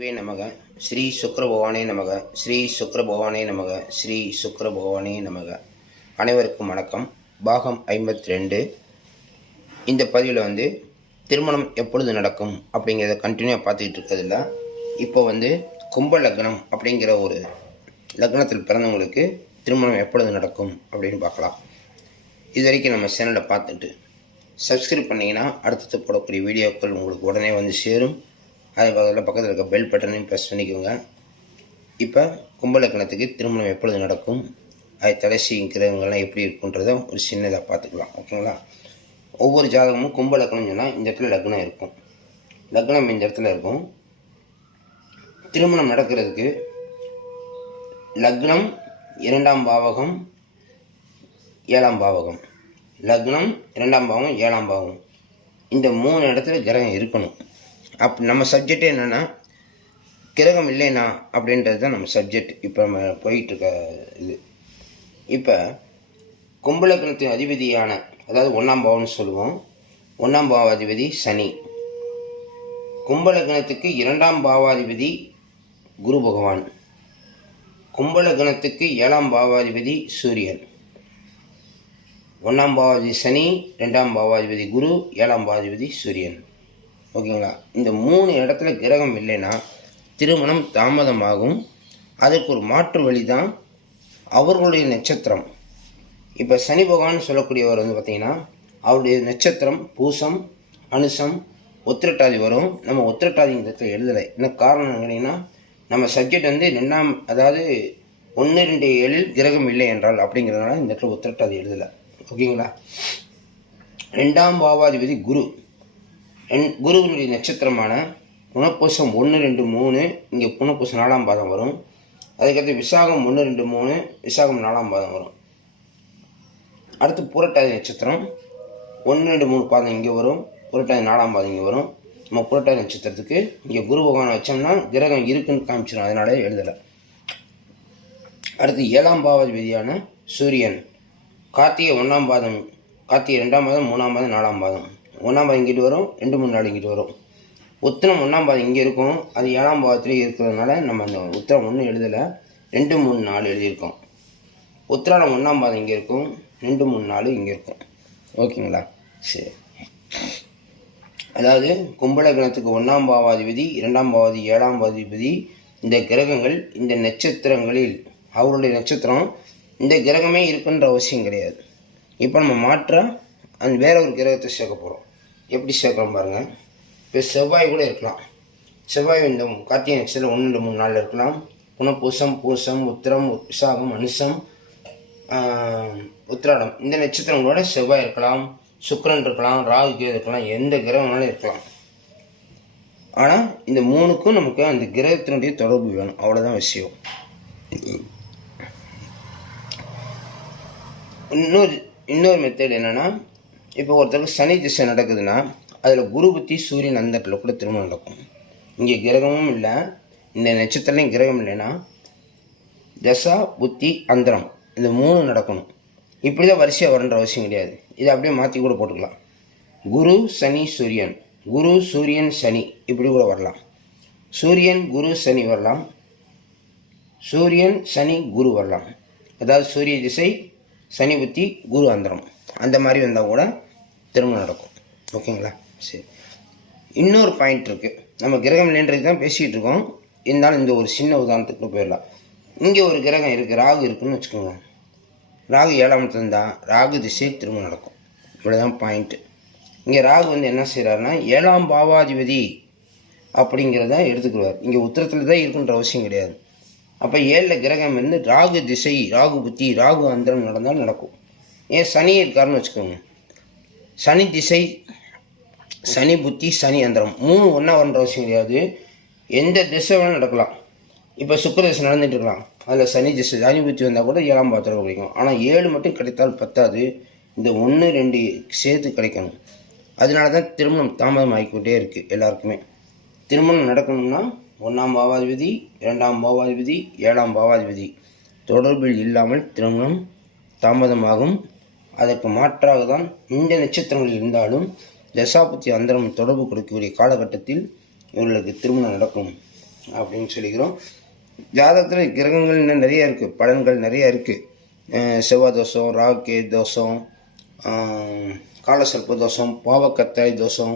வே நமக ஸ்ரீ சுக்கிர பகவானே நமக ஸ்ரீ சுக்கிர பகவானே நமக ஸ்ரீ சுக்கிர பகவானே நமக. அனைவருக்கும் வணக்கம். பாகம் 52. இந்த பதிவில் திருமணம் எப்பொழுது நடக்கும் அப்படிங்கிறத கண்டினியூவாக பார்த்துக்கிட்டு இருக்கிறதில்ல. இப்போ கும்ப லக்னம் அப்படிங்கிற ஒரு லக்னத்தில் பிறந்தவங்களுக்கு திருமணம் எப்பொழுது நடக்கும் அப்படின்னு பார்க்கலாம். இது வரைக்கும் நம்ம சேனலை பார்த்துட்டு சப்ஸ்கிரைப் பண்ணிங்கன்னா அடுத்தது போடக்கூடிய வீடியோக்கள் உங்களுக்கு உடனே சேரும். அது பக்கத்தில் இருக்க பெல் பட்டனையும் ப்ரெஸ் பண்ணிக்கோங்க. இப்போ கும்ப லக்னத்துக்கு திருமணம் எப்பொழுது நடக்கும், அது தலைசி கிரகங்கள்லாம் எப்படி இருக்குன்றதை ஒரு சின்னதாக பார்த்துக்கலாம். ஓகேங்களா? ஒவ்வொரு ஜாதகமும் கும்ப லக்னம் சொன்னால் இந்த இடத்துல லக்னம் இருக்கும், லக்னம் இந்த இடத்துல இருக்கும். திருமணம் நடக்கிறதுக்கு லக்னம் 2ஆம் பாவகம் 7ஆம் பாவகம், லக்னம் 2ஆம் பாவகம் 7ஆம் பாவகம், இந்த 3 இடத்துல கிரகம் இருக்கணும். நம்ம சப்ஜெக்டே என்னென்னா கிரகம் இல்லைனா அப்படின்றது தான் நம்ம சப்ஜெக்ட். இப்போ நம்ம போயிட்டுருக்க இது. இப்போ கும்பலக்னத்தின் அதிபதியான, அதாவது 1ஆம் பாவம்னு சொல்லுவோம், 1ஆம் பாவாதிபதி சனி. கும்பலக்னத்துக்கு 2ஆம் பாவாதிபதி குரு பகவான். கும்பலக்னத்துக்கு 7ஆம் பாவாதிபதி சூரியன். 1ஆம் பாவாதிபதி சனி, 2ஆம் பாவாதிபதி குரு, 7ஆம் பாவாதிபதி சூரியன். ஓகேங்களா? இந்த 3 இடத்துல கிரகம் இல்லைன்னா திருமணம் தாமதமாகும். அதற்கு ஒரு மாற்று வழி தான் அவர்களுடைய நட்சத்திரம். இப்போ சனி பகவான் சொல்லக்கூடியவர் பார்த்திங்கன்னா அவருடைய நட்சத்திரம் பூசம், அனுசம், உத்திரட்டாதி வரும். நம்ம உத்திரட்டாதி இந்த இடத்துல எழுதலை. என்ன காரணம் கேட்டிங்கன்னா நம்ம சப்ஜெக்ட் 2ஆம், அதாவது 1, 2, 7 கிரகம் இல்லை என்றால் அப்படிங்கிறதுனால இந்த இடத்துல உத்திரட்டாதி எழுதலை. ஓகேங்களா? 2ஆம் பாவாதிபதி குரு. குருவினுடைய நட்சத்திரமான புனப்பூசம் 1, 2, 3, இங்கே புனப்பூசம் 4ஆம் பாதம் வரும். அதுக்கடுத்து விசாகம் 1, 2, 3, விசாகம் 4ஆம் பாதம் வரும். அடுத்து புரட்டாதி நட்சத்திரம் 1, 2, 3 பாதம் இங்கே வரும், புரட்டாதி 4ஆம் பாதம் இங்கே வரும். நம்ம புரட்டாதி நட்சத்திரத்துக்கு இங்கே குரு பகவானை வச்சோம்னா கிரகம் இருக்குன்னு காமிச்சிடும், அதனால எழுதலை. அடுத்து 7ஆம் பாவாதிபதியான சூரியன் கார்த்திகை 1ஆம் பாதம், கார்த்திகை 2ஆம் பாதம், 3ஆம் பாதம், 4ஆம் பாதம். 1ஆம் பாதம் இங்கிட்டு வரும், 2, 3, 4 இங்கிட்டு வரும். உத்திரம் 1ஆம் பாதம் இங்கே இருக்கும், அது 7ஆம் பாதத்துலேயே இருக்கிறதுனால நம்ம அந்த உத்திரம் 1 எழுதலை, 2, 3, 4 எழுதியிருக்கோம். உத்திராடம் 1ஆம் பாதம் இங்கே இருக்கும், 2, 3, 4 இங்கே இருக்கும். ஓகேங்களா? சரி. அதாவது கும்பலக்னத்துக்கு 1ஆம் பாவாதிபதி, 2ஆம் பாவாதி, 7ஆம் பாவாதிபதி, இந்த கிரகங்கள் இந்த நட்சத்திரங்களில் அவருடைய நட்சத்திரம் இந்த கிரகமே இருக்குன்ற அவசியம் கிடையாது. இப்போ நம்ம மாற்ற அந்த வேற ஒரு கிரகத்தை சேர்க்க போகிறோம். எப்படி சேர்க்குறோம் பாருங்கள். இப்போ செவ்வாய் கூட இருக்கலாம். செவ்வாய் இந்த கார்த்திகை நட்சத்திரம் 1, 2, 3, 4 இருக்கலாம். புனப்பூசம், பூசம், உத்திரம், விசாகம், அனுசம், உத்திராடம் இந்த நட்சத்திரங்களோட செவ்வாய் இருக்கலாம், சுக்கிரன் இருக்கலாம், ராகு கேது இருக்கலாம், எந்த கிரகம்னாலும் இருக்கலாம். ஆனால் இந்த 3க்கும் நமக்கு அந்த கிரகத்தினுடைய தொடர்பு வேணும், அவ்வளோதான் விஷயம். இன்னொரு மெத்தட் என்னென்னா, இப்போ ஒருத்தருக்கு சனி திசை நடக்குதுன்னா அதில் குரு புத்தி சூரியன் அந்த இடத்துல கூட திருமணம் நடக்கும். இங்கே கிரகமும் இல்லை, இந்த நட்சத்திரலையும் கிரகம் இல்லைன்னா தசா புத்தி அந்தரம் இந்த 3 நடக்கணும். இப்படி தான் வரிசையாக வரன்ற அவசியம் கிடையாது. இதை அப்படியே மாற்றி கூட போட்டுக்கலாம். குரு சனி சூரியன், குரு சூரியன் சனி இப்படி கூட வரலாம். சூரியன் குரு சனி வரலாம், சூரியன் சனி குரு வரலாம். அதாவது சூரிய திசை சனி புத்தி குரு அந்தரம் அந்த மாதிரி வந்தால் கூட திருமணம் நடக்கும். ஓகேங்களா? சரி. இன்னொரு பாயிண்ட் இருக்குது. நம்ம கிரகம் இல்லைன்றது தான் பேசிகிட்டு இருக்கோம், இருந்தாலும் இந்த ஒரு சின்ன உதாரணத்துக்கு போயிடலாம். இங்கே ஒரு கிரகம் இருக்குது, ராகு இருக்குதுன்னு வச்சுக்கோங்க. ராகு 7ஆம் இருந்தால் ராகு திசை திருமணம் நடக்கும். இவ்வளோதான் பாயிண்ட்டு. இங்கே ராகு என்ன செய்கிறாருன்னா 7ஆம் பாவாதிபதி அப்படிங்கிறத எடுத்துக்கிடுவார். இங்கே உத்தரத்தில் தான் இருக்குன்ற அவசியம் கிடையாது. அப்போ 7ல் கிரகம் ராகு திசை, ராகு புத்தி, ராகு அந்தரம் நடந்தால் நடக்கும். ஏன் சனி இருக்காருன்னு வச்சுக்கோங்க, சனி திசை, சனி புத்தி, சனி அந்தரம் 3 ஒன்றா வரன்ற அவசியம் கிடையாது. எந்த திசை வேணாலும் நடக்கலாம். இப்போ சுக்கிர திசை நடந்துட்டு இருக்கலாம், அதில் சனி திசை சனி புத்தி வந்தால் கூட 7ஆம் பாவத்தில் கிடைக்கும். ஆனால் 7 மட்டும் கிடைத்தால் பத்தாது, இந்த 1, 2 சேர்த்து கிடைக்கணும். அதனால தான் திருமணம் தாமதம் ஆகிக்கிட்டே இருக்குது எல்லாருக்குமே. திருமணம் நடக்கணும்னா 1ஆம் பாவாதிபதி, 2ஆம் பாவாதிபதி, 7ஆம் பாவாதிபதி தொடர்பில் இல்லாமல் திருமணம் தாமதமாகும். அதற்கு மாற்றாக தான் இந்த நட்சத்திரங்கள் இருந்தாலும் தசாபுத்தி அந்தரம் தொடர்பு கொடுக்கக்கூடிய காலகட்டத்தில் இவர்களுக்கு திருமணம் நடக்கும். அப்படின்னு சொல்லிக்கிறோம். ஜாதகத்தில் கிரகங்கள் இன்னும் நிறைய இருக்குது, பலன்கள் நிறைய இருக்குது. செவ்வாய் தோஷம், ராகு தோஷம், காலசர்ப்ப தோஷம், பாவக்கத்தாய் தோஷம்,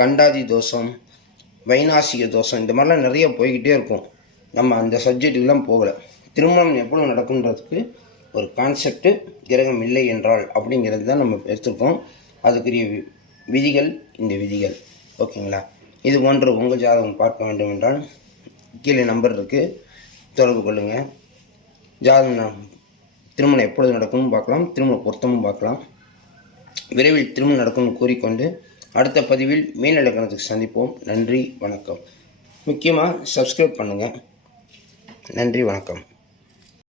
கண்டாதி தோஷம், வைநாசிக தோஷம், இந்த மாதிரிலாம் நிறைய போய்கிட்டே இருக்கும். நம்ம அந்த சப்ஜெக்டுக்கெலாம் போகலை. திருமணம் எப்பொழுது நடக்குன்றதுக்கு ஒரு கான்செப்டு கிரகம் இல்லை என்றால் அப்படிங்கிறது தான் நம்ம எடுத்துருக்கோம். அதுக்குரிய விதிகள் இந்த விதிகள். ஓகேங்களா? இது போன்ற உங்கள் ஜாதகம் பார்க்க வேண்டும் என்றால் கீழே நம்பர் இருக்குது, தொடர்பு கொள்ளுங்கள். ஜாதகம் திருமணம் எப்பொழுது நடக்கும்னு பார்க்கலாம், திருமண பொருத்தமும் பார்க்கலாம். விரைவில் திருமணம் நடக்கும்னு கூறிக்கொண்டு அடுத்த பதிவில் மீன இலக்கணத்துக்கு சந்திப்போம். நன்றி, வணக்கம். முக்கியமாக சப்ஸ்கிரைப் பண்ணுங்கள். நன்றி, வணக்கம்.